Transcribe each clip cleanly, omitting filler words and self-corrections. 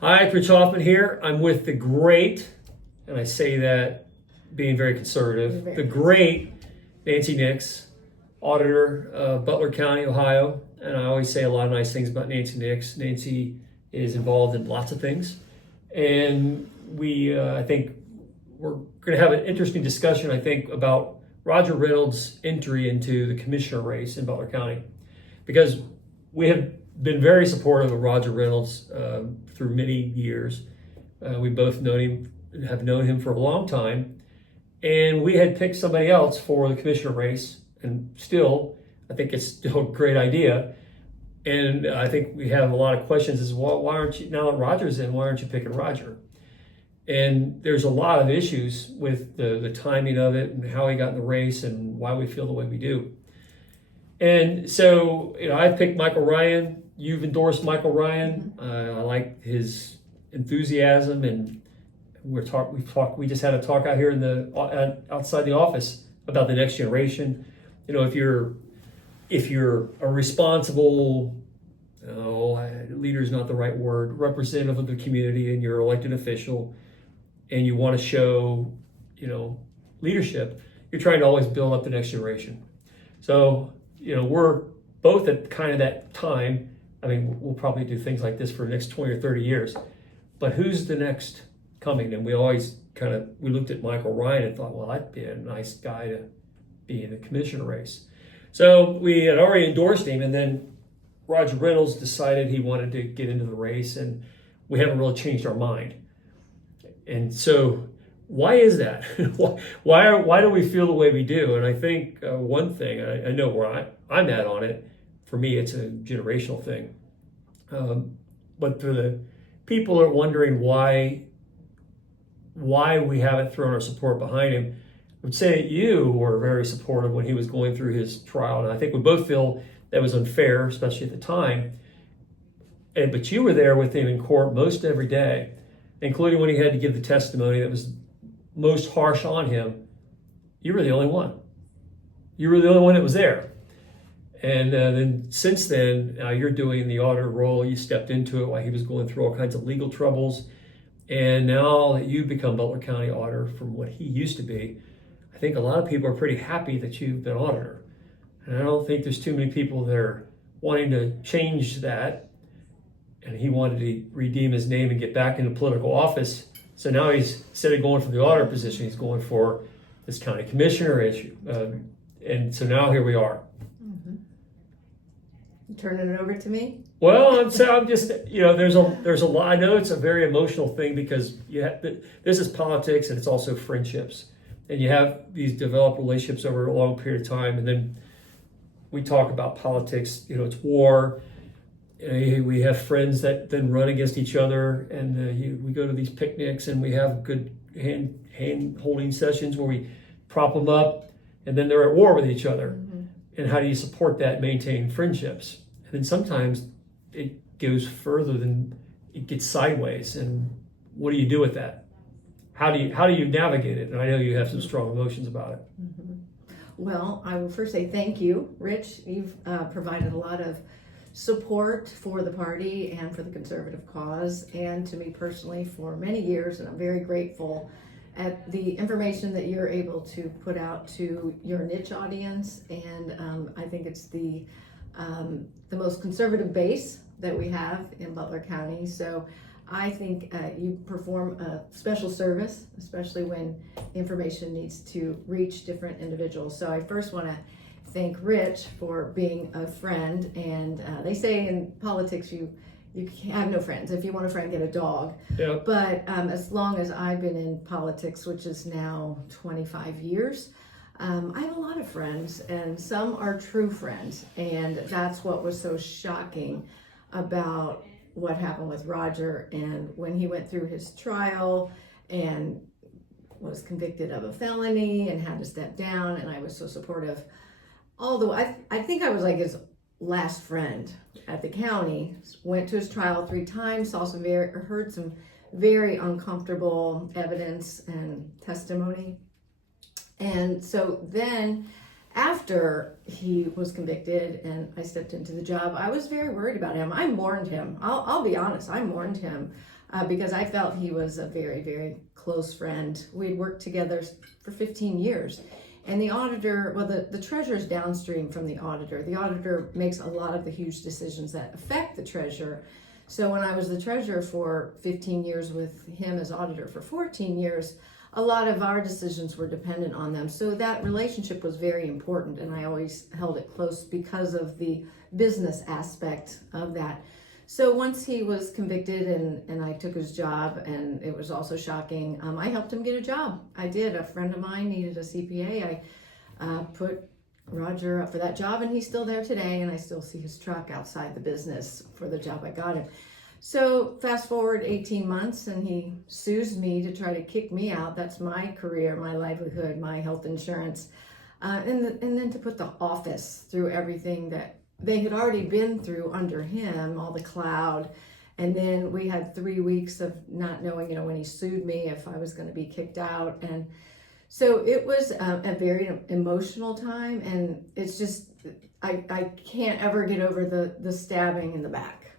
Hi, Rich Hoffman here. I'm with the great, and I say that being very conservative, the great Nancy Nix, auditor of Butler County, Ohio. And I always say a lot of nice things about Nancy Nix. Nancy is involved in lots of things. And I think we're going to have an interesting discussion, I think, about Roger Reynolds' entry into the commissioner race in Butler County. Because we have been very supportive of Roger Reynolds through many years. We both have known him for a long time, and we had picked somebody else for the commissioner race, and still, I think it's still a great idea. And I think we have a lot of questions as well. Why aren't you, now that Roger's in, why aren't you picking Roger? And there's a lot of issues with the timing of it and how he got in the race and why we feel the way we do. And so, I picked Michael Ryan. You've endorsed Michael Ryan. I like his enthusiasm, and we just had a talk out here outside the office about the next generation. If you're a responsible, leader is not the right word, representative of the community, and you're an elected official, and you want to show, leadership, you're trying to always build up the next generation. So, we're both at kind of that time. I mean, we'll probably do things like this for the next 20 or 30 years, but who's the next coming? And we always we looked at Michael Ryan and thought, well, that'd be a nice guy to be in the commissioner race. So we had already endorsed him, and then Roger Reynolds decided he wanted to get into the race, and we haven't really changed our mind. And so why is that? Why do we feel the way we do? And I think one thing, I know where I'm at on it, for me, it's a generational thing. But for the people that are wondering why we haven't thrown our support behind him, I would say that you were very supportive when he was going through his trial. And I think we both feel that was unfair, especially at the time. But you were there with him in court most every day, including when he had to give the testimony that was most harsh on him. You were the only one. You were the only one that was there. And then since then, you're doing the auditor role. You stepped into it while he was going through all kinds of legal troubles. And now that you've become Butler County auditor from what he used to be, I think a lot of people are pretty happy that you've been auditor. And I don't think there's too many people that are wanting to change that. And he wanted to redeem his name and get back into political office. So now instead of going for the auditor position, he's going for this county commissioner issue. And so now here we are. Turning it over to me? Well, I'm just, there's a lot. I know it's a very emotional thing because this is politics and it's also friendships. And you have these developed relationships over a long period of time. And then we talk about politics, it's war. We have friends that then run against each other, and we go to these picnics and we have good hand holding sessions where we prop them up, and then they're at war with each other. Mm-hmm. And how do you support that, maintain friendships? And then sometimes it goes further than it gets sideways. And what do you do with that? How do you navigate it? And I know you have some strong emotions about it. Mm-hmm. Well, I will first say thank you, Rich. You've provided a lot of support for the party and for the conservative cause, and to me personally for many years, and I'm very grateful at the information that you're able to put out to your niche audience. And I think it's the most conservative base that we have in Butler County. So I think you perform a special service, especially when information needs to reach different individuals. So I first want to thank Rich for being a friend. And they say in politics you have no friends. If you want a friend, get a dog. Yeah. But as long as I've been in politics, which is now 25 years, I have a lot of friends, and some are true friends. And that's what was so shocking about what happened with Roger. And when he went through his trial and was convicted of a felony and had to step down, and I was so supportive. Although I think I was like his last friend at the county. Went to his trial 3 times, heard some very uncomfortable evidence and testimony. And so then after he was convicted and I stepped into the job, I was very worried about him. I mourned him. I'll be honest, I mourned him because I felt he was a very, very close friend. We'd worked together for 15 years. And the auditor, well, the treasurer's downstream from the auditor. The auditor makes a lot of the huge decisions that affect the treasurer. So when I was the treasurer for 15 years with him as auditor for 14 years, a lot of our decisions were dependent on them. So that relationship was very important, and I always held it close because of the business aspect of that. So once he was convicted and I took his job, and it was also shocking, I helped him get a job. I did. A friend of mine needed a CPA. I put Roger up for that job, and he's still there today, and I still see his truck outside the business for the job I got him. So fast forward 18 months, and he sues me to try to kick me out. That's my career, my livelihood, my health insurance, and then to put the office through everything that they had already been through under him, all the cloud. And then we had 3 weeks of not knowing, when he sued me, if I was going to be kicked out. And so it was a very emotional time. And it's just, I can't ever get over the stabbing in the back,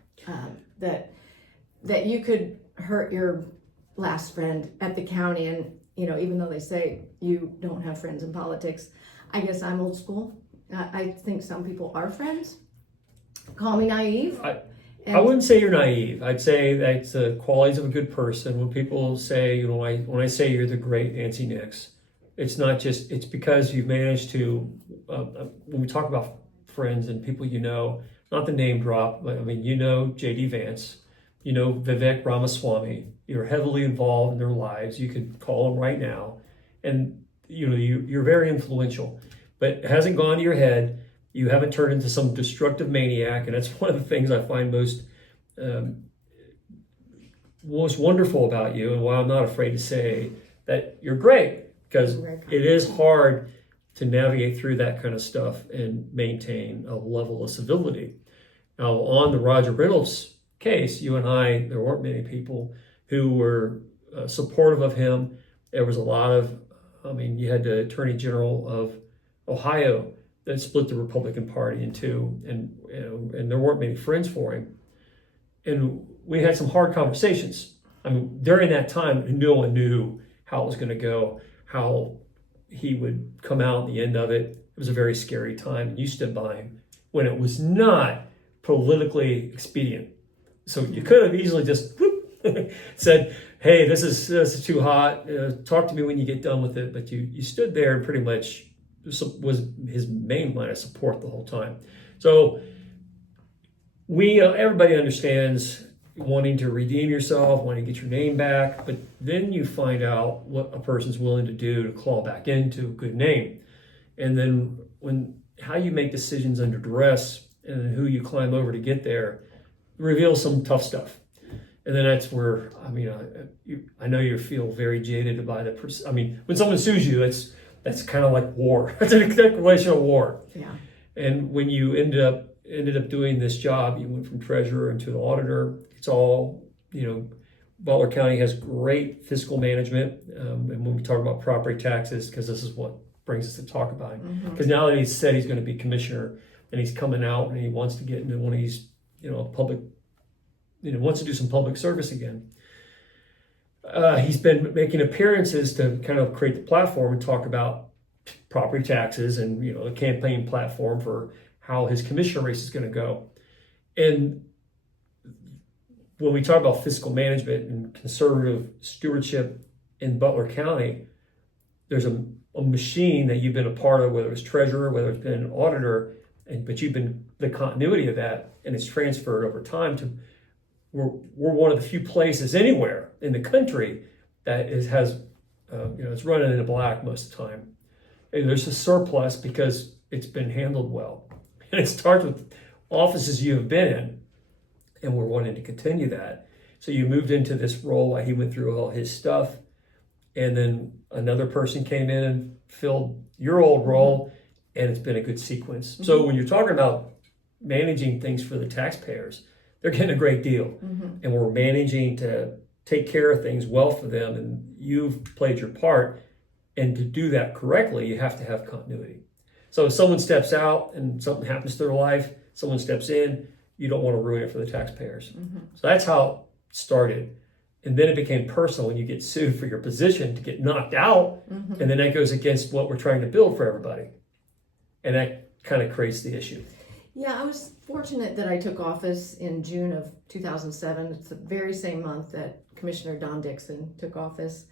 that you could hurt your last friend at the county. And, even though they say you don't have friends in politics, I guess I'm old school. I think some people are friends. Call me naive. I wouldn't say you're naive. I'd say that's the qualities of a good person. When people say, when I say you're the great Nancy Nix, it's not just, it's because you've managed to, when we talk about friends and people not the name drop, but J.D. Vance, Vivek Ramaswamy, you're heavily involved in their lives. You could call them right now. And, you're very influential. But it hasn't gone to your head. You haven't turned into some destructive maniac, and that's one of the things I find most wonderful about you, and why I'm not afraid to say that you're great, because it is hard to navigate through that kind of stuff and maintain a level of civility. Now, on the Roger Reynolds case, you and I, there weren't many people who were supportive of him. There was a lot of, you had the Attorney General of Ohio that split the Republican Party in two, and there weren't many friends for him. And we had some hard conversations. During that time, no one knew how it was going to go, how he would come out at the end of it. It was a very scary time, and you stood by him when it was not politically expedient. So you could have easily just said, hey, this is too hot. Talk to me when you get done with it. But you stood there and pretty much was his main line of support the whole time. So everybody understands wanting to redeem yourself, wanting to get your name back, but then you find out what a person's willing to do to claw back into a good name. And then how you make decisions under duress and who you climb over to get there reveals some tough stuff. And then that's where, I know you feel very jaded by when someone sues you, that's kind of like war. That's a declaration of war. Yeah. And when you ended up doing this job, you went from treasurer into the auditor. It's all, Butler County has great fiscal management. And when we talk about property taxes, because this is what brings us to talk about him. Because now that he's said he's going to be commissioner and he's coming out and he wants to get into one of these, public, wants to do some public service again. He's been making appearances to kind of create the platform and talk about property taxes and, the campaign platform for how his commissioner race is going to go. And when we talk about fiscal management and conservative stewardship in Butler County, there's a machine that you've been a part of, whether it's treasurer, whether it's been an auditor, but you've been the continuity of that, and it's transferred over time to we're one of the few places anywhere in the country that it's running in the black most of the time. And there's a surplus because it's been handled well. And it starts with offices you have been in, and we're wanting to continue that. So you moved into this role while he went through all his stuff, and then another person came in and filled your old role, and it's been a good sequence. Mm-hmm. So when you're talking about managing things for the taxpayers, they're getting a great deal. And we're managing to take care of things well for them, and you've played your part. And to do that correctly, you have to have continuity. So if someone steps out and something happens to their life, someone steps in, you don't want to ruin it for the taxpayers. So that's how it started. And then it became personal when you get sued for your position to get knocked out. And then that goes against what we're trying to build for everybody. And that kind of creates the issue. Yeah, I was fortunate that I took office in June of 2007. It's the very same month that Commissioner Don Dixon took office.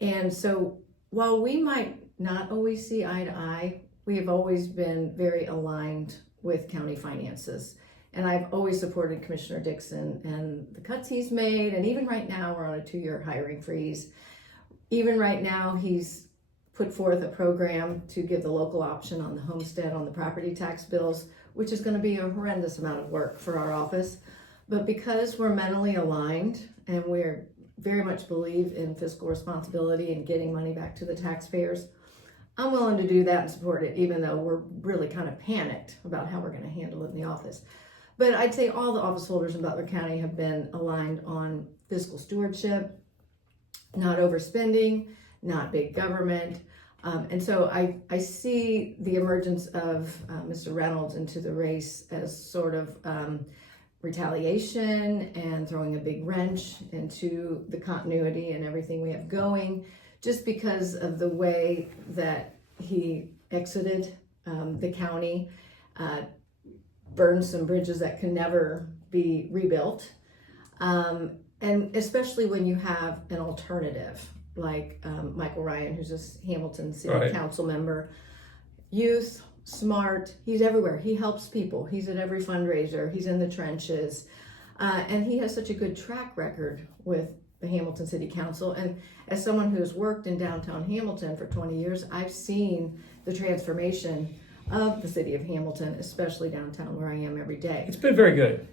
And so while we might not always see eye to eye, we have always been very aligned with county finances. And I've always supported Commissioner Dixon and the cuts he's made. And even right now, we're on a 2-year hiring freeze. Even right now, he's put forth a program to give the local option on the homestead, on the property tax bills, which is going to be a horrendous amount of work for our office. But because we're mentally aligned and we're very much believe in fiscal responsibility and getting money back to the taxpayers, I'm willing to do that and support it, even though we're really kind of panicked about how we're going to handle it in the office. But I'd say all the office holders in Butler County have been aligned on fiscal stewardship, not overspending, not big government. And so I see the emergence of Mr. Reynolds into the race as sort of retaliation and throwing a big wrench into the continuity and everything we have going, just because of the way that he exited the county, burned some bridges that can never be rebuilt. And especially when you have an alternative like Michael Ryan, who's a Hamilton City Council member, youth, smart, he's everywhere. He helps people. He's at every fundraiser. He's in the trenches. And he has such a good track record with the Hamilton City Council. And as someone who's worked in downtown Hamilton for 20 years, I've seen the transformation of the city of Hamilton, especially downtown where I am every day. It's been very good.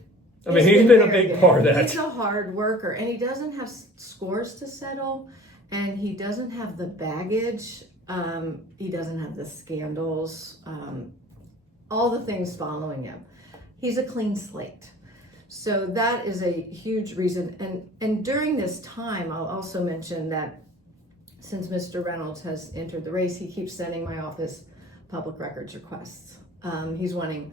I mean, he's been a big part of that. He's a hard worker, and he doesn't have scores to settle, and he doesn't have the baggage. He doesn't have the scandals, all the things following him. He's a clean slate. So that is a huge reason. And during this time, I'll also mention that since Mr. Reynolds has entered the race, he keeps sending my office public records requests. He's wanting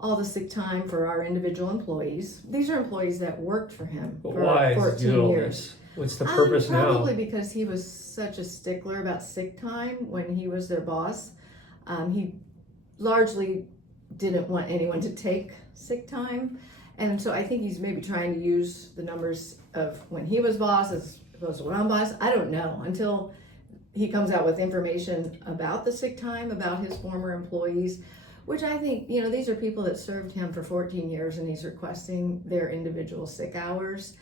all the sick time for our individual employees. These are employees that worked for him for 14 years. What's the purpose now? Probably because he was such a stickler about sick time when he was their boss. He largely didn't want anyone to take sick time. And so I think he's maybe trying to use the numbers of when he was boss as opposed to when I'm boss. I don't know until he comes out with information about the sick time, about his former employees, which I think, these are people that served him for 14 years and he's requesting their individual sick hours.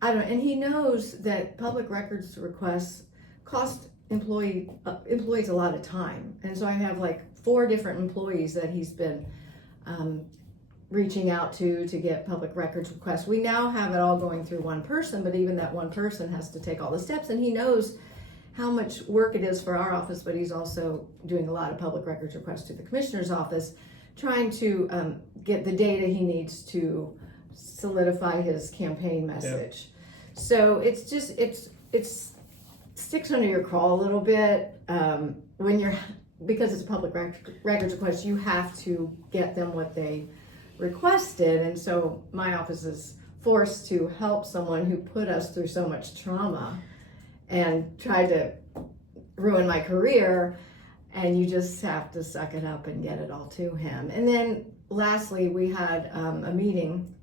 And he knows that public records requests cost employees a lot of time. And so I have like 4 different employees that he's been reaching out to get public records requests. We now have it all going through one person, but even that one person has to take all the steps, and he knows how much work it is for our office, but he's also doing a lot of public records requests to the commissioner's office, trying to get the data he needs to solidify his campaign message. Yeah. So it's just, it's sticks under your craw a little bit because it's a public records request, you have to get them what they requested. And so my office is forced to help someone who put us through so much trauma and tried to ruin my career, and you just have to suck it up and get it all to him. And then lastly, we had a meeting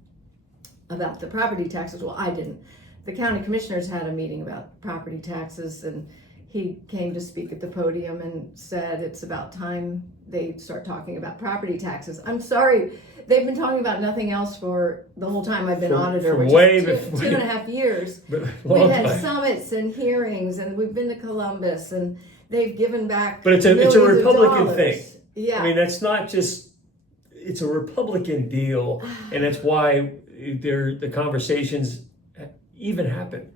about the property taxes. Well, I didn't. The county commissioners had a meeting about property taxes, and he came to speak at the podium and said it's about time they start talking about property taxes. I'm sorry, they've been talking about nothing else for the whole time I've been auditor, which is 2.5 years. We've had summits and hearings, and we've been to Columbus, and they've given back. But it's a Republican thing. Yeah, I mean, that's not just. It's a Republican deal, and that's why the conversations even happen,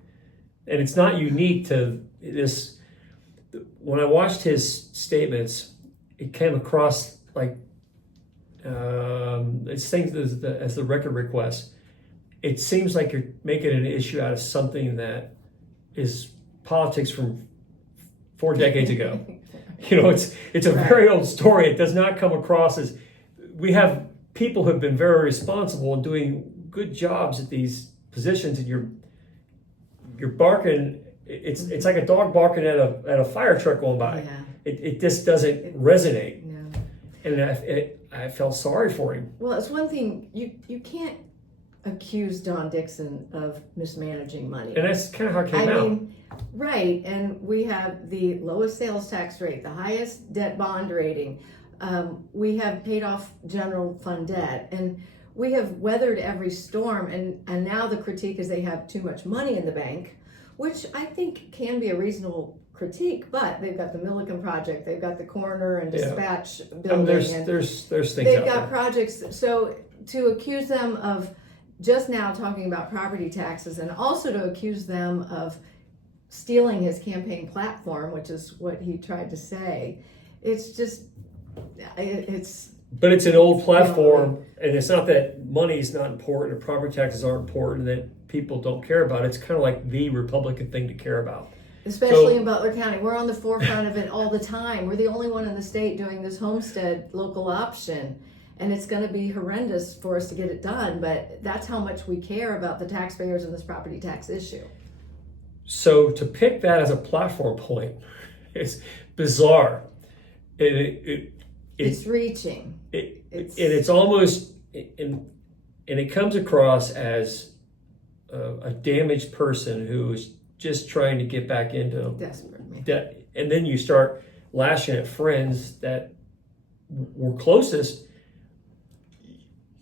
and it's not unique to this. When I watched his statements, it came across like it's things as the record request. It seems like you're making an issue out of something that is politics from 4 decades ago. It's a very old story. It does not come across as, we have people who have been very responsible and doing good jobs at these positions, and you're barking. It's like a dog barking at a fire truck going by. Yeah. It just doesn't resonate. No. And I felt sorry for him. Well, it's one thing, you can't accuse Don Dixon of mismanaging money. And that's kind of how it came out. Right, and we have the lowest sales tax rate, the highest debt bond rating. We have paid off general fund debt, and we have weathered every storm, and now the critique is they have too much money in the bank, which I think can be a reasonable critique, but they've got the Milliken project, they've got the coroner and dispatch building. There's things they've out got there. projects, so to accuse them of just now talking about property taxes, and also to accuse them of stealing his campaign platform, which is what he tried to say, it's just, it's... But it's an old platform, and it's not that money's not important or property taxes aren't important, that people don't care about. It's kind of like the Republican thing to care about. Especially in Butler County. We're on the forefront of it all the time. We're the only one in the state doing this homestead local option. And it's going to be horrendous for us to get it done, but that's how much we care about the taxpayers and this property tax issue. So to pick that as a platform point is bizarre. It's reaching. It's almost, and it comes across as a damaged person who is just trying to get back into Desperate. debt. And then you start lashing at friends that were closest.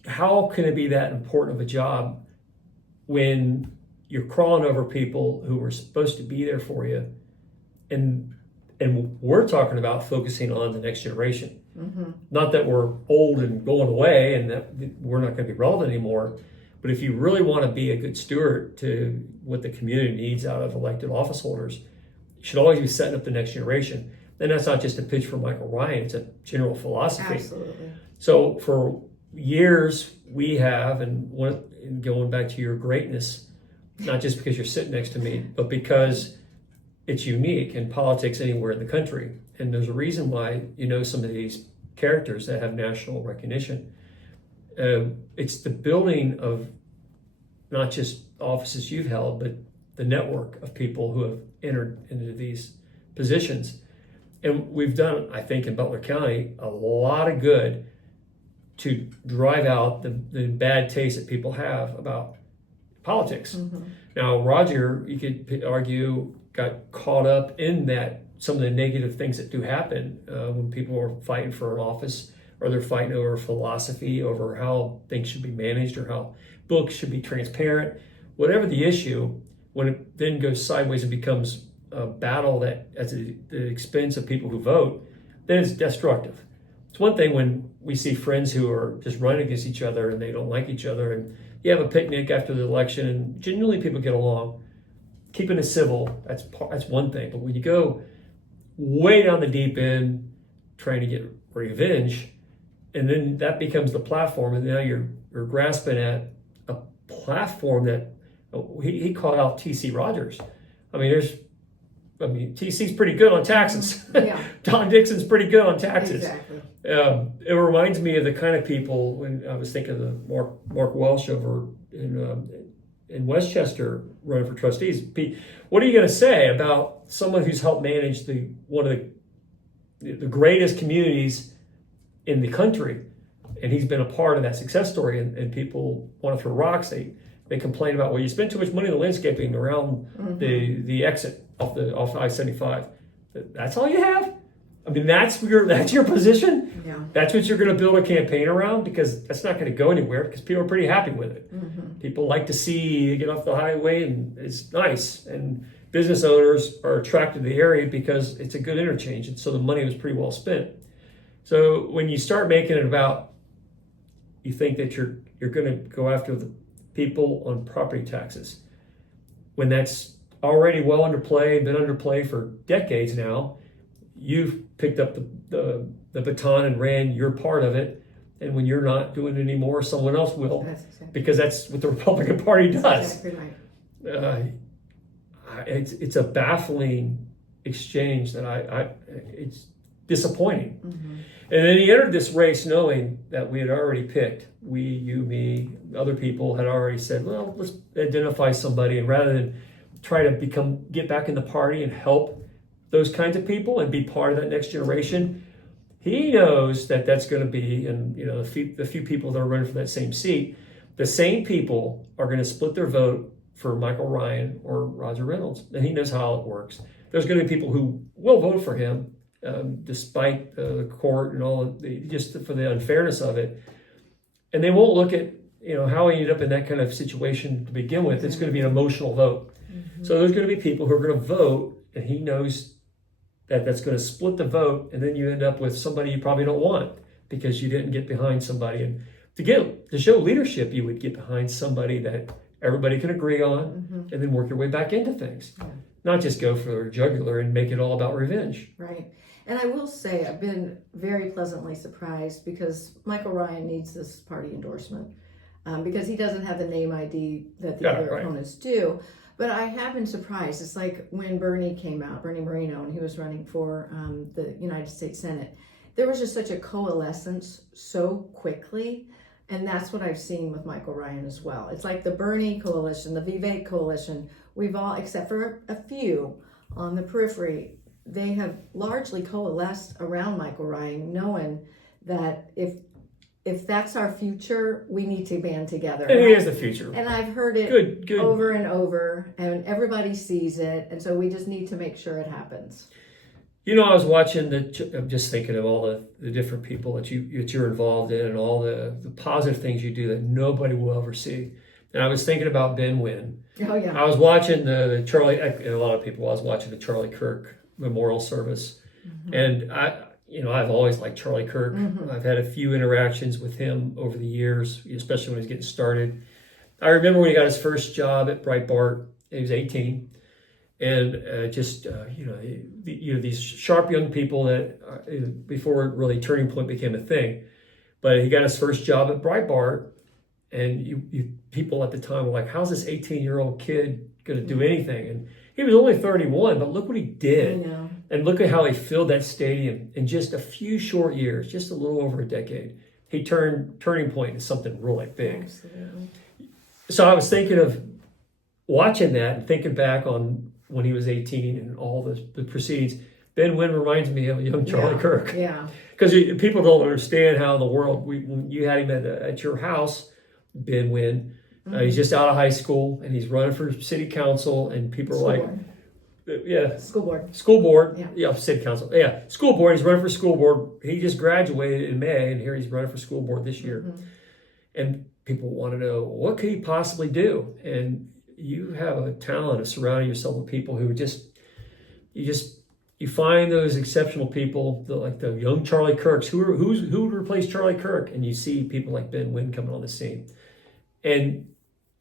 How can it be that important of a job when you're crawling over people who were supposed to be there for you? And we're talking about focusing on the next generation. Mm-hmm. Not that we're old and going away and that we're not going to be relevant anymore, but if you really want to be a good steward to what the community needs out of elected office holders, you should always be setting up the next generation. And that's not just a pitch for Michael Ryan, it's a general philosophy. Absolutely. So for years we have, and going back to your greatness, not just because you're sitting next to me, but because it's unique in politics anywhere in the country. And there's a reason why some of these characters that have national recognition. It's the building of not just offices you've held, but the network of people who have entered into these positions. And we've done, I think, in Butler County, a lot of good to drive out the bad taste that people have about politics. Mm-hmm. Now, Roger, you could argue, got caught up in that, some of the negative things that do happen when people are fighting for an office, or they're fighting over philosophy, over how things should be managed, or how books should be transparent. Whatever the issue, when it then goes sideways and becomes a battle that at the expense of people who vote, then it's destructive. It's one thing when we see friends who are just running against each other and they don't like each other, and you have a picnic after the election and genuinely people get along. Keeping it civil, that's one thing. But when you go way down the deep end trying to get revenge, and then that becomes the platform, and now you're grasping at a platform that he called out T.C. Rogers. TC's pretty good on taxes. Yeah. Don Dixon's pretty good on taxes. Exactly. It reminds me of the kind of people, when I was thinking of the Mark Welsh over in Westchester running for trustees. Pete, what are you going to say about someone who's helped manage one of the greatest communities in the country, and he's been a part of that success story, and people want to throw rocks. They complain about, well, you spend too much money on landscaping around the exit off I-75. That's all you have? That's your position? Yeah. That's what you're going to build a campaign around? Because that's not going to go anywhere, because people are pretty happy with it. Mm-hmm. People like to see you get off the highway and it's nice. And business owners are attracted to the area because it's a good interchange. And so the money was pretty well spent. So when you start making it about, you think that you're going to go after the people on property taxes, when that's already well underplay, been underplay for decades now. You've picked up the baton and ran your part of it, and when you're not doing it anymore, someone else will. That's exactly. Because that's what the Republican Party does. That's exactly right. It's a baffling exchange that it's disappointing. And then he entered this race knowing that we had already picked, we, you, me, other people had already said, well, let's identify somebody, and rather than try to get back in the party and help those kinds of people and be part of that next generation, he knows that that's going to be, and the few people that are running for that same seat, the same people are going to split their vote for Michael Ryan or Roger Reynolds, and he knows how it works. There's going to be people who will vote for him, despite the court and all just for the unfairness of it, and they won't look at how he ended up in that kind of situation to begin with. It's going to be an emotional vote. So there's going to be people who are going to vote, and he knows that that's going to split the vote, and then you end up with somebody you probably don't want because you didn't get behind somebody. And to show leadership, you would get behind somebody that everybody can agree on, and then work your way back into things. Not just go for a jugular and make it all about revenge. Right. And I will say I've been very pleasantly surprised because Michael Ryan needs this party endorsement because he doesn't have the name ID that the other opponents do. But I have been surprised. It's like when Bernie came out, Bernie Moreno, and he was running for the United States Senate. There was just such a coalescence so quickly. And that's what I've seen with Michael Ryan as well. It's like the Bernie coalition, the Vivek coalition, we've all, except for a few on the periphery, they have largely coalesced around Michael Ryan, knowing that if that's our future, we need to band together. And he is the future. And I've heard it over and over, and everybody sees it, and so we just need to make sure it happens. I was watching I'm just thinking of all the different people that you're involved in and all the positive things you do that nobody will ever see. And I was thinking about Ben Wynn. Oh, yeah. I was watching the Charlie, and a lot of people, I was watching the Charlie Kirk memorial service. And I've always liked Charlie Kirk. I've had a few interactions with him over the years, especially when he was getting started. I remember when he got his first job at Breitbart, he was 18. And these sharp young people that before really Turning Point became a thing, but he got his first job at Breitbart, and people at the time were like, how's this 18-year-old kid going to do anything? And he was only 31, but look what he did. I know. And look at how he filled that stadium in just a few short years, just a little over a decade. He turned Turning Point into something really big. Absolutely. So I was thinking of watching that and thinking back on when he was 18 and all the proceedings. Ben Wynn reminds me of young Charlie Kirk. Yeah. Because people don't understand how the world, when you had him at your house, Ben Wynn, he's just out of high school and he's running for city council, and people are like, School board. Yeah, city council. Yeah, school board. He's running for school board. He just graduated in May, and here he's running for school board this year. And people want to know, what could he possibly do? And you have a talent of surrounding yourself with people who you find those exceptional people, like the young Charlie Kirks. Who would replace Charlie Kirk? And you see people like Ben Wynn coming on the scene. And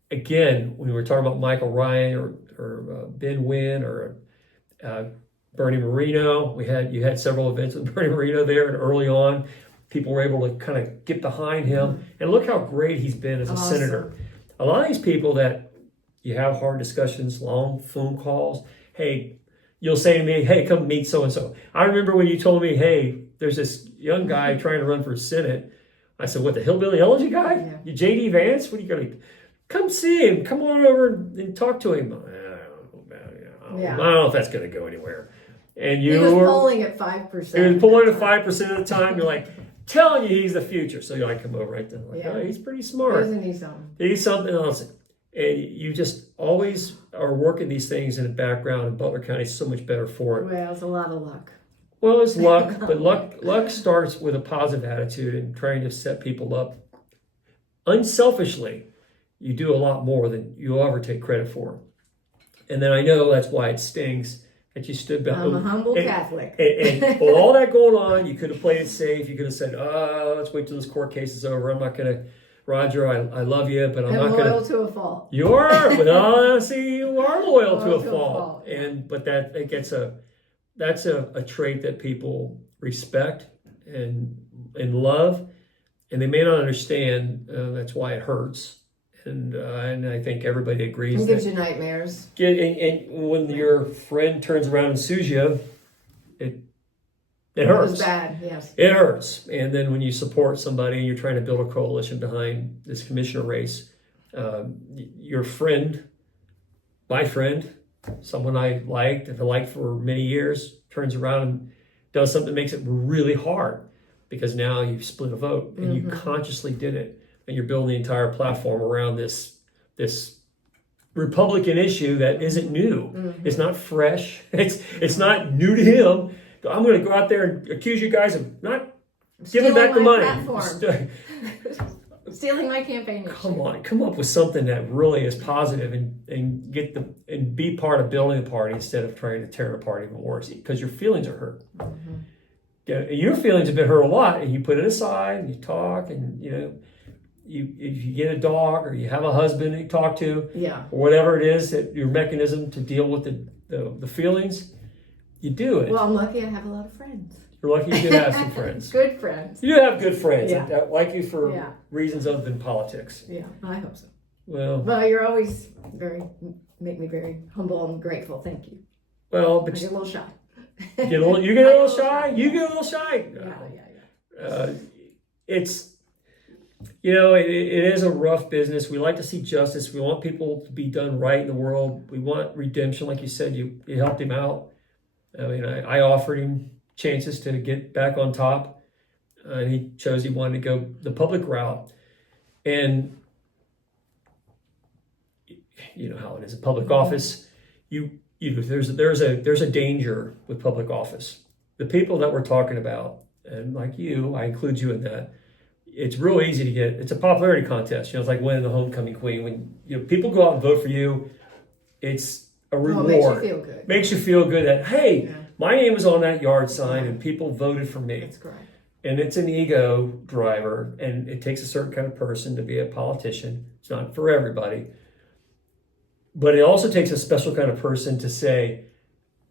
again, when we were talking about Michael Ryan or Ben Wynn or Bernie Moreno, you had several events with Bernie Moreno there, and early on, people were able to kind of get behind him. And look how great he's been as a senator. A lot of these people that you have hard discussions, long phone calls. Hey, you'll say to me, hey, come meet so-and-so. I remember when you told me, hey, there's this young guy trying to run for Senate. I said, what, the hillbilly elegy guy? Yeah. You J.D. Vance? What are you going to... Come see him. Come on over and talk to him. I don't know if that's going to go anywhere. And he was polling at 5%. He was polling at 5% of the time. You're like, telling you he's the future. So I come over right then. Like, oh, he's pretty smart. Isn't he something? He's something else. And you just always are working these things in the background, and Butler County is so much better for it. Well, it's a lot of luck. Well, it's luck, but luck starts with a positive attitude and trying to set people up. Unselfishly, you do a lot more than you'll ever take credit for. And then I know that's why it stings that you stood behind. I'm a humble Catholic. And with all that going on, you could have played it safe. You could have said, let's wait till this court case is over. I'm not going to, Roger, I love you, but I'm not going to. Loyal to a fault. You are, but honestly, you are loyal to a fault. But that's a trait that people respect and love, and they may not understand. That's why it hurts. and I think everybody agrees It gives that you nightmares. and when your friend turns around and sues you, it It hurts. was bad, yes. It hurts. And then when you support somebody and you're trying to build a coalition behind this commissioner race, your friend, my friend, someone I liked and liked for many years, turns around and does something that makes it really hard because now you've split a vote and you consciously did it, and you're building the entire platform around this Republican issue that isn't new. It's not fresh. It's not new to him. I'm going to go out there and accuse you guys of not giving back the money. Stealing my campaign. Come on, come up with something that really is positive and be part of building the party instead of trying to tear the party even worse, because your feelings are hurt. Yeah, your feelings have been hurt a lot, and you put it aside and you talk, and if you get a dog or you have a husband that you talk to, or whatever it is that your mechanism to deal with the feelings, you do it. Well, I'm lucky I have a lot of friends. You're lucky you do have some friends. Good friends. You do have good friends that like you for reasons other than politics. Yeah, I hope so. Well, you're always make me very humble and grateful. Thank you. Well, I get a little shy. You get a little shy. You get a little shy. Yeah. It's, it is a rough business. We like to see justice. We want people to be done right in the world. We want redemption. Like you said, you helped him out. I mean, I offered him chances to get back on top. And he chose he wanted to go the public route. And you know how it is in public office. There's a danger with public office. The people that we're talking about, and like you, I include you in that. It's real easy to get. It's a popularity contest. It's like winning the homecoming queen. When people go out and vote for you, it's a reward. It makes you feel good. Makes you feel good that hey, my name was on that yard sign and people voted for me. That's correct. And it's an ego driver, and it takes a certain kind of person to be a politician. It's not for everybody. But it also takes a special kind of person to say,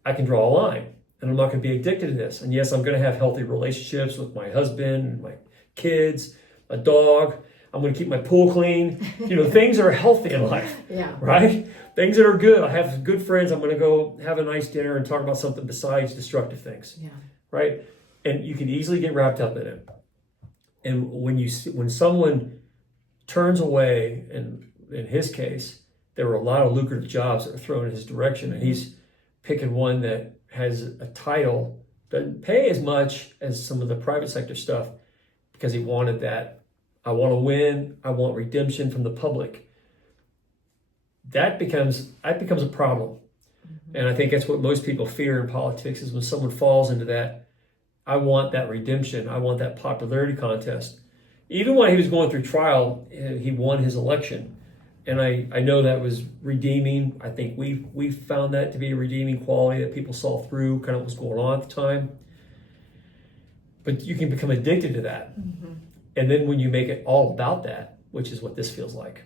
I can draw a line, and I'm not going to be addicted to this. And yes, I'm going to have healthy relationships with my husband, my kids, a dog. I'm going to keep my pool clean. Things that are healthy in life, right? Things that are good. I have good friends. I'm going to go have a nice dinner and talk about something besides destructive things, right? And you can easily get wrapped up in it. And when someone turns away, and in his case, there were a lot of lucrative jobs that were thrown in his direction, and he's picking one that has a title, doesn't pay as much as some of the private sector stuff, because he wanted that. I want to win. I want redemption from the public. That becomes a problem. And I think that's what most people fear in politics, is when someone falls into that. I want that redemption. I want that popularity contest. Even when he was going through trial, he won his election. And I know that was redeeming. I think we found that to be a redeeming quality that people saw through kind of what was going on at the time. But you can become addicted to that. And then when you make it all about that, which is what this feels like,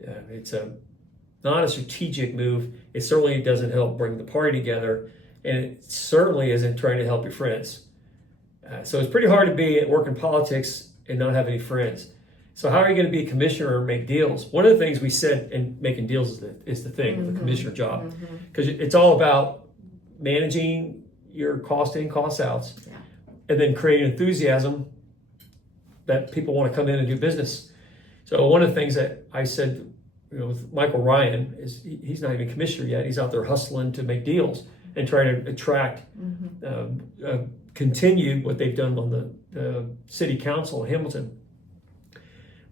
it's not a strategic move. It certainly doesn't help bring the party together. And it certainly isn't trying to help your friends. So it's pretty hard to work in politics and not have any friends. So how are you going to be a commissioner and make deals? One of the things we said in making deals is the thing with the commissioner job, because it's all about managing your cost in, cost outs, and then creating enthusiasm that people want to come in and do business. So one of the things that I said, with Michael Ryan is he's not even commissioner yet. He's out there hustling to make deals and trying to attract, continue what they've done on the city council in Hamilton,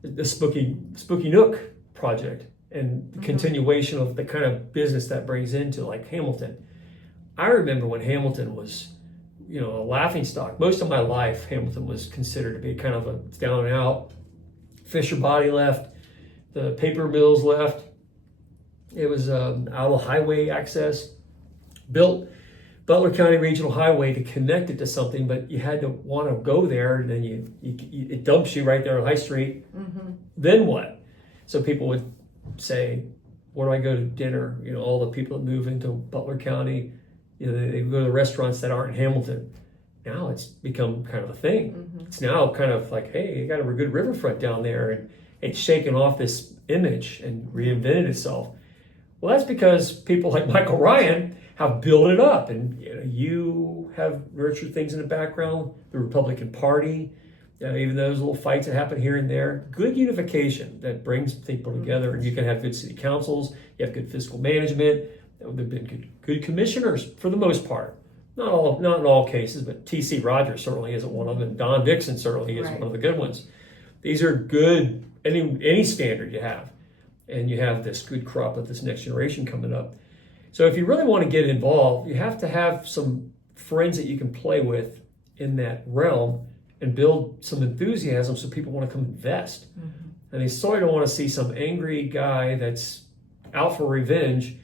the Spooky Nook project, and the continuation of the kind of business that brings into like Hamilton. I remember when Hamilton was, a laughing stock. Most of my life, Hamilton was considered to be kind of a down and out. Fisher Body left, the paper mills left. It was out of highway access, built Butler County Regional Highway to connect it to something, but you had to want to go there, and then it dumps you right there on High Street. Then what? So people would say, where do I go to dinner? All the people that move into Butler County, they go to restaurants that aren't in Hamilton. Now it's become kind of a thing. It's now kind of like, hey, you got a good riverfront down there, and it's shaken off this image and reinvented itself. Well, that's because people like Michael Ryan have built it up, and you have nurtured things in the background, the Republican Party, even those little fights that happen here and there. Good unification that brings people together, and you can have good city councils, you have good fiscal management. There have been good commissioners for the most part. Not in all cases, but T.C. Rogers certainly isn't one of them, and Don Dixon certainly is one of the good ones. These are good, any standard you have. And you have this good crop of this next generation coming up. So if you really want to get involved, you have to have some friends that you can play with in that realm and build some enthusiasm so people want to come invest. And they sort of want to see some angry guy that's out for revenge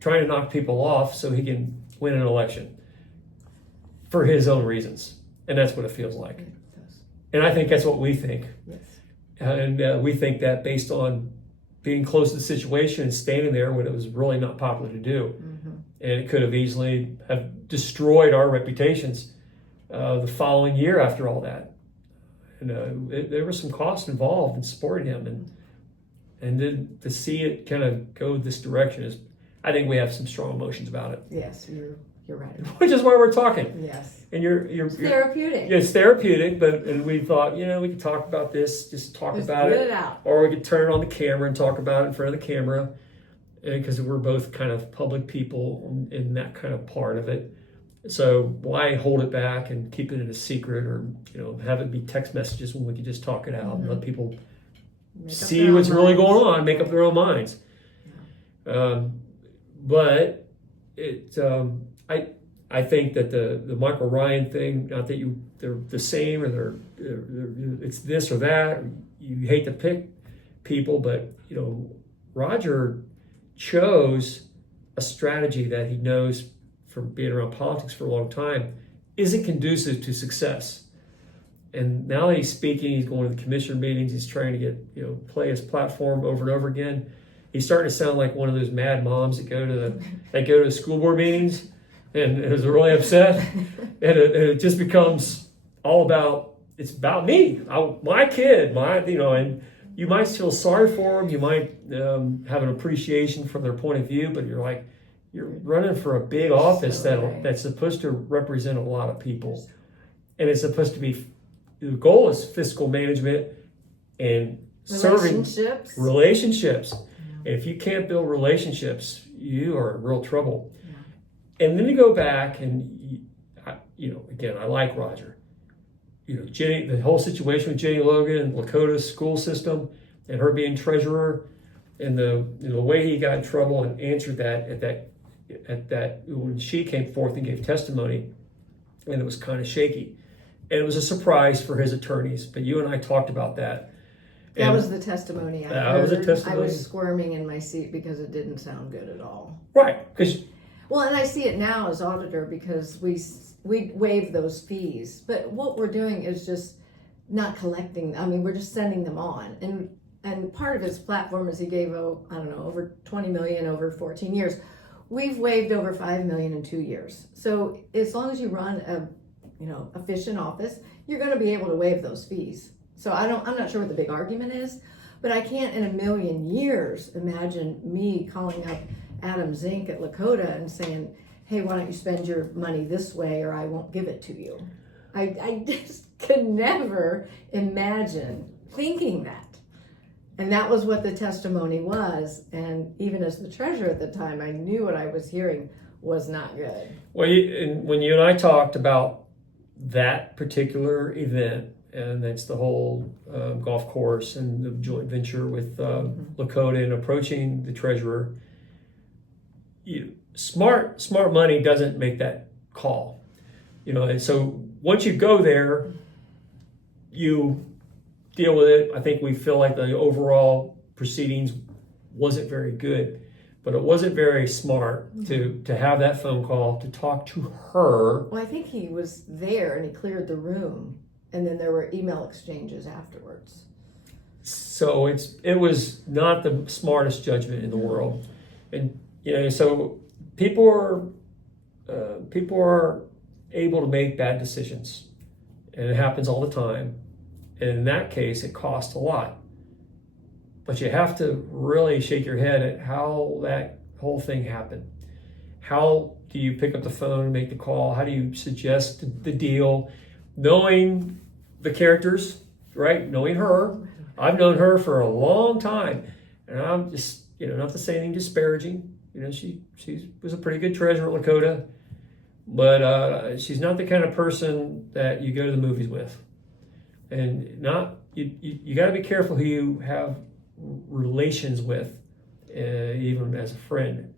trying to knock people off so he can win an election for his own reasons. And that's what it feels like. And I think that's what we think. Yes. And we think that based on being close to the situation and standing there when it was really not popular to do. And it could have easily have destroyed our reputations the following year after all that. And there was some cost involved in supporting him. And then to see it kind of go this direction is, I think we have some strong emotions about it. Yes, you're right. Which is why we're talking. Yes. And you're therapeutic. It's therapeutic, and we thought, we could talk about this, just about it. Or we could turn it on the camera and talk about it in front of the camera, because we're both kind of public people in that kind of part of it. So why hold it back and keep it in a secret, or have it be text messages when we could just talk it out and let people see what's really going on, make up their own minds. But I think that the Michael Ryan thing, not that they're the same or they're it's this or that. You hate to pick people, but Roger chose a strategy that he knows from being around politics for a long time isn't conducive to success. And now that he's speaking, he's going to the commissioner meetings, he's trying to get play his platform over and over again. He's starting to sound like one of those mad moms that go to the school board meetings and is really upset, and it just becomes all about, it's about me, my kid, and you might feel sorry for them, you might have an appreciation from their point of view, but you're running for a big office that's supposed to represent a lot of people, and it's supposed to be, the goal is fiscal management and serving relationships. And if you can't build relationships, you are in real trouble. And then you go back and, again, I like Roger. Jenny, the whole situation with Jenny Logan and Lakota's school system and her being treasurer, and the way he got in trouble and answered that at that when she came forth and gave testimony, and it was kind of shaky. And it was a surprise for his attorneys, but you and I talked about that. That was the testimony I heard. That was a testimony. I was squirming in my seat because it didn't sound good at all. Right, well, and I see it now as auditor because we waive those fees, but what we're doing is just not collecting. I mean, we're just sending them on, and part of his platform is he gave over 20 million over 14 years. We've waived over 5 million in 2 years. So as long as you run a efficient office, you're going to be able to waive those fees. So I'm not sure what the big argument is, but I can't in a million years imagine me calling up Adam Zink at Lakota and saying, hey, why don't you spend your money this way or I won't give it to you. I just could never imagine thinking that. And that was what the testimony was. And even as the treasurer at the time, I knew what I was hearing was not good. Well, when you and I talked about that particular event, and that's the whole golf course and the joint venture with Lakota and approaching the treasurer, smart money doesn't make that call. And so once you go there, you deal with it. I think we feel like the overall proceedings wasn't very good, but it wasn't very smart to have that phone call, to talk to her. Well, I think he was there and he cleared the room, and then there were email exchanges afterwards. So it was not the smartest judgment in the world. And so people are able to make bad decisions, and it happens all the time. And in that case, it cost a lot. but you have to really shake your head at how that whole thing happened. How do you pick up the phone and make the call? How do you suggest the deal? Knowing the characters, right? Knowing her. I've known her for a long time. And I'm just, not to say anything disparaging. She was a pretty good treasurer at Lakota. But she's not the kind of person that you go to the movies with. And you got to be careful who you have relations with, even as a friend.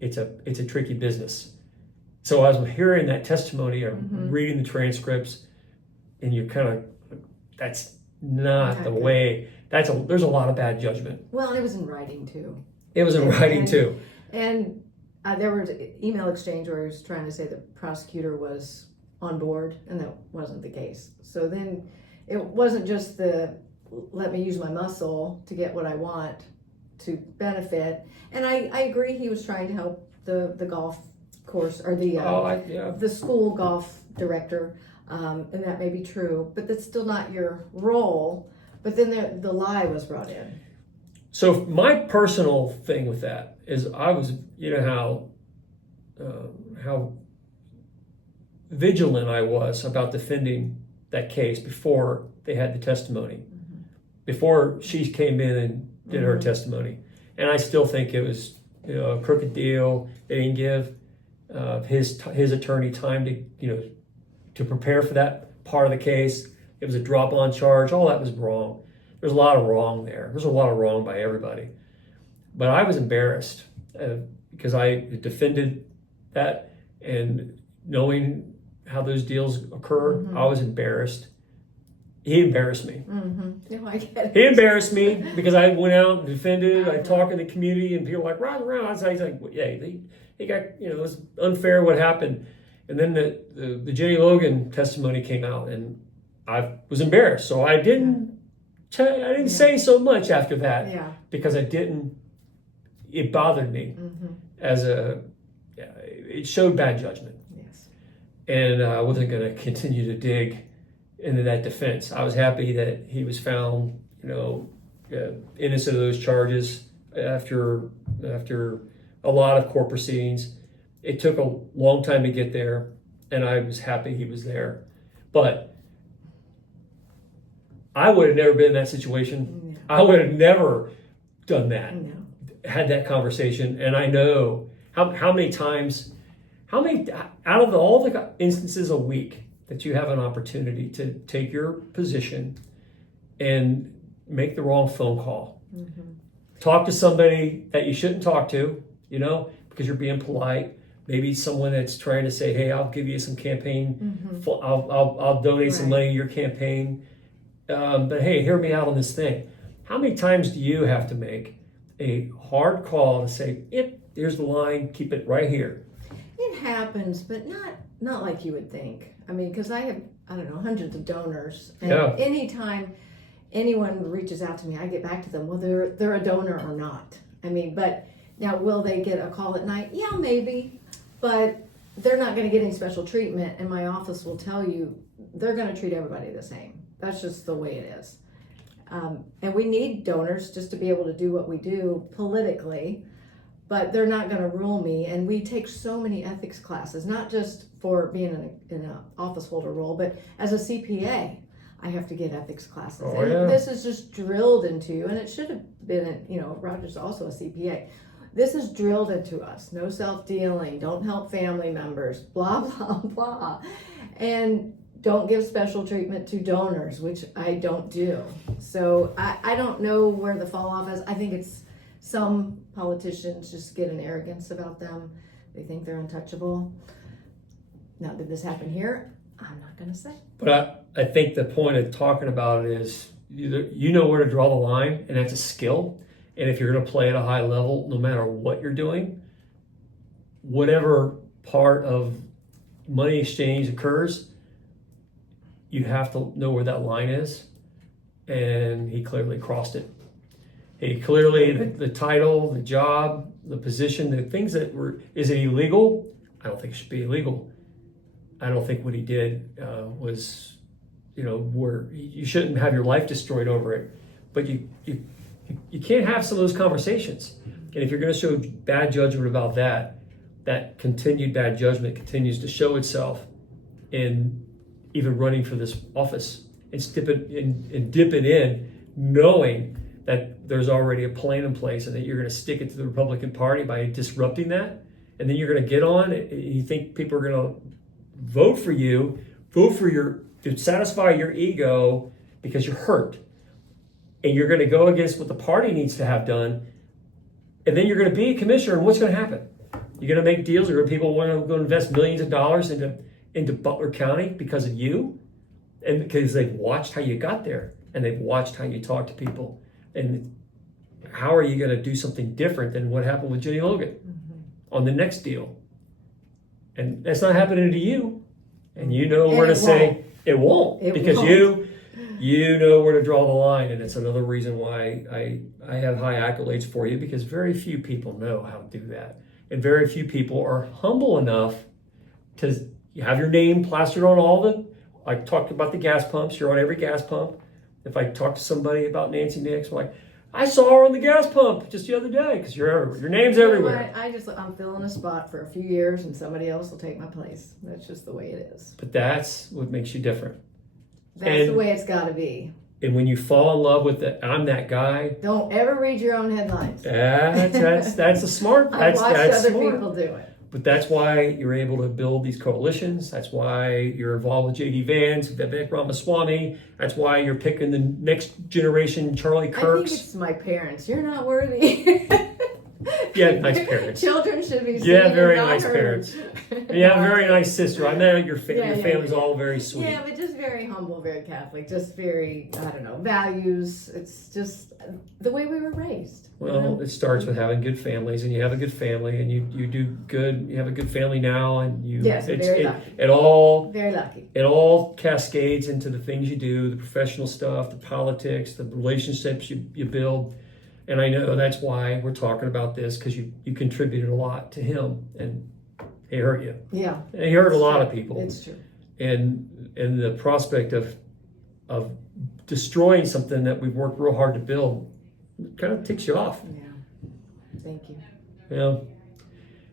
It's a tricky business. So as I'm hearing that testimony, I'm reading the transcripts, and you're kind of, that's not the way. There's a lot of bad judgment. Well, it was in writing too. It was in writing too. And there was an email exchange where he was trying to say the prosecutor was on board, and that wasn't the case. So then it wasn't just the let me use my muscle to get what I want to benefit. And I agree he was trying to help the golf course or the school golf director, and that may be true, but that's still not your role. But then the lie was brought in. So my personal thing with that is I was, how vigilant I was about defending that case before they had the testimony, before she came in and did her testimony. And I still think it was a crooked deal. They didn't give his attorney time to prepare for that part of the case. It was a drop-on charge. All that was wrong. There's a lot of wrong there. There's a lot of wrong by everybody. But I was embarrassed because I defended that, and knowing how those deals occur, I was embarrassed. He embarrassed me. No, I get it. He embarrassed me because I went out and defended. I talked in the community, and people were like, Roger Reynolds. I was like, yeah, he got, it was unfair what happened. And then the Jenny Logan testimony came out, and I was embarrassed. So I didn't say so much after that because it bothered me it showed bad judgment. Yes. And I wasn't going to continue to dig into that defense. I was happy that he was found, innocent of those charges after a lot of court proceedings. It took a long time to get there, and I was happy he was there. But I would have never been in that situation. No. I would have never done that. No. Had that conversation, and I know how many out of all the instances a week that you have an opportunity to take your position and make the wrong phone call. Talk to somebody that you shouldn't talk to, because you're being polite. Maybe someone that's trying to say, hey, I'll give you some campaign, I'll donate some money to your campaign. But hey, hear me out on this thing. How many times do you have to make a hard call to say, yep, here's the line, keep it right here? It happens, but not like you would think. I mean, because I have, hundreds of donors. And anytime anyone reaches out to me, I get back to them, whether they're a donor or not. I mean, but now, will they get a call at night? Yeah, maybe. But they're not going to get any special treatment. And my office will tell you they're going to treat everybody the same. That's just the way it is. And we need donors just to be able to do what we do politically, but they're not going to rule me. And we take so many ethics classes, not just for being in an office holder role, but as a CPA, I have to get ethics classes. This is just drilled into you, and it should have been, Roger's also a CPA. This is drilled into us. No self-dealing, don't help family members, blah, blah, blah. And don't give special treatment to donors, which I don't do. So I don't know where the fall off is. I think it's some politicians just get an arrogance about them. They think they're untouchable. Now, did this happen here? I'm not going to say. But I think the point of talking about it is you know where to draw the line, and that's a skill. And if you're going to play at a high level, no matter what you're doing, whatever part of money exchange occurs, you have to know where that line is. And he clearly crossed it. He clearly, the title, the job, the position, the things that were, is it illegal? I don't think it should be illegal. I don't think what he did was, where you shouldn't have your life destroyed over it. But you You can't have some of those conversations. And if you're going to show bad judgment about that, that continued bad judgment continues to show itself in even running for this office and dipping in, knowing that there's already a plan in place and that you're going to stick it to the Republican Party by disrupting that. And then you're going to get on and you think people are going to vote for to satisfy your ego because you're hurt. And you're going to go against what the party needs to have done. And then you're going to be a commissioner, and what's going to happen? You're going to make deals, or people want to go invest millions of dollars into Butler County because of you, and because they've watched how you got there, and they've watched how you talk to people. And how are you going to do something different than what happened with Jenny Logan on the next deal? And that's not happening to you. And you know where to say it won't, because you know where to draw the line. And it's another reason why I have high accolades for you, because very few people know how to do that. And very few people are humble enough to have your name plastered on all the, I talked about the gas pumps, you're on every gas pump. If I talk to somebody about Nancy Nix, I'm like, I saw her on the gas pump just the other day, because your name's everywhere. I'm filling a spot for a few years and somebody else will take my place. That's just the way it is. But that's what makes you different. That's the way it's got to be. And when you fall in love with I'm that guy. Don't ever read your own headlines. That's a smart. That's other smart. people do it. But that's why you're able to build these coalitions. That's why you're involved with J.D. Vance, Vivek Ramaswamy. That's why you're picking the next generation Charlie Kirks. I think it's my parents. You're not worthy. Yeah, nice parents. Children should be seen. Yeah, very and not nice heard. parents. Yeah, very nice sister. I know your family's all very sweet. Yeah, but just very humble, very Catholic, just very, I don't know, values. It's just the way we were raised. Well, it starts with having good families, and you have a good family, and you do good. You have a good family now, and you. Yes, very lucky. Very lucky. It all cascades into the things you do, the professional stuff, the politics, the relationships you build. And I know that's why we're talking about this, because you contributed a lot to him, and he hurt you. Yeah. And he hurt a lot of people. It's true. And the prospect of destroying something that we've worked real hard to build kind of ticks you off. Yeah. Thank you. Yeah.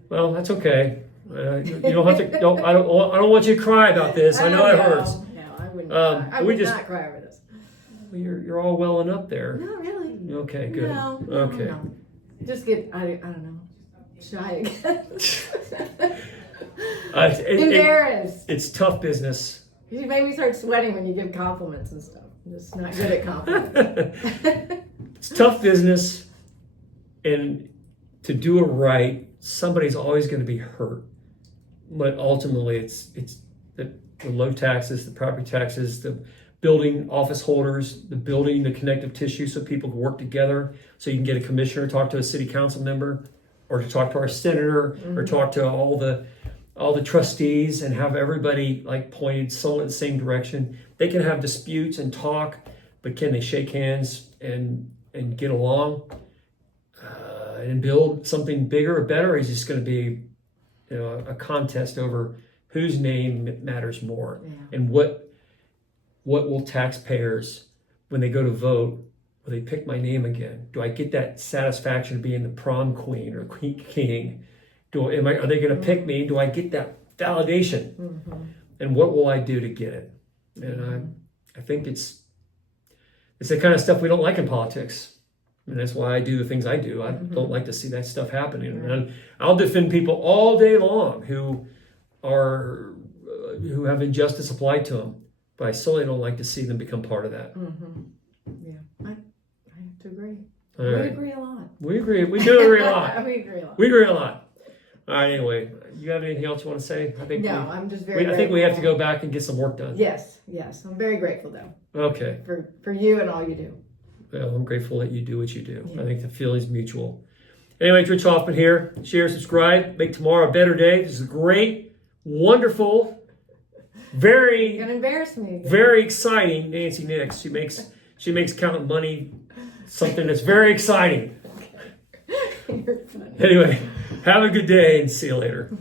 Well, that's okay. You don't have to. I don't want you to cry about this. I know it hurts. No, I wouldn't. Cry. I would not cry over this. Well, you're all welling up there. No, really. Okay, good. No, okay. No. Just get, I don't know, shy again. Embarrassed. It's tough business. You made me start sweating when you give compliments and stuff. I'm just not good at compliments. It's tough business, and to do it right, somebody's always going to be hurt. But ultimately, it's the low taxes, the property taxes, the building office holders, the building the connective tissue so people can work together, so you can get a commissioner, talk to a city council member, or to talk to our senator, or talk to all the trustees, and have everybody like pointed somewhat in the same direction. They can have disputes and talk, but can they shake hands and get along and build something bigger or better? Or is this going to be a contest over whose name matters more? Yeah. And what will taxpayers, when they go to vote, will they pick my name again? Do I get that satisfaction of being the prom queen or king? Are they going to pick me? Do I get that validation? Mm-hmm. And what will I do to get it? And I think it's the kind of stuff we don't like in politics. And that's why I do the things I do. I don't like to see that stuff happening. And I'll defend people all day long who have injustice applied to them. But I certainly don't like to see them become part of that. Mm-hmm. Yeah, I have to agree. All right. We agree a lot. We agree. We do agree a lot. We agree a lot. We agree a lot. All right. Anyway, you have anything else you want to say? I'm just very. I think we have to go back and get some work done. Yes. I'm very grateful though. Okay. For you and all you do. Well, I'm grateful that you do what you do. Yeah. I think the feeling's mutual. Anyway, it's Rich Hoffman here. Share, subscribe, make tomorrow a better day. This is great, wonderful. Very, you're gonna embarrass me again. Very exciting, Nancy Nix. She makes counting money something that's very exciting. You're funny. Anyway, have a good day and see you later.